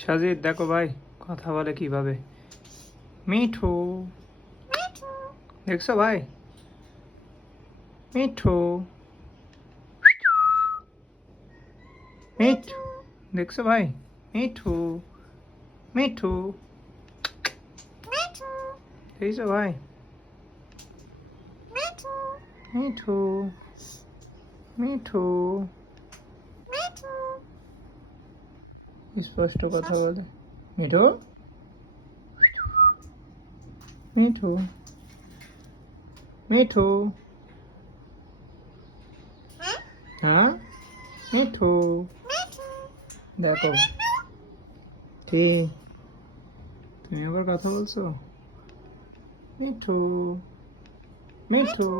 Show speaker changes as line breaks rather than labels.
সাজিদ দেখো ভাই কথা বলে কীভাবে? মিঠু। দেখছ ভাই? মিঠু। মিঠু। দেখছ ভাই? মিঠু। মিঠু। দেখছ ভাই? মিঠু। মিঠু। স্পষ্ট কথা বলে। মিঠু? মিঠু? মিঠু? হ্যাঁ? মিঠু? দেখো। কি? তুমি আবার কথা বলছো? মিঠু? মিঠু?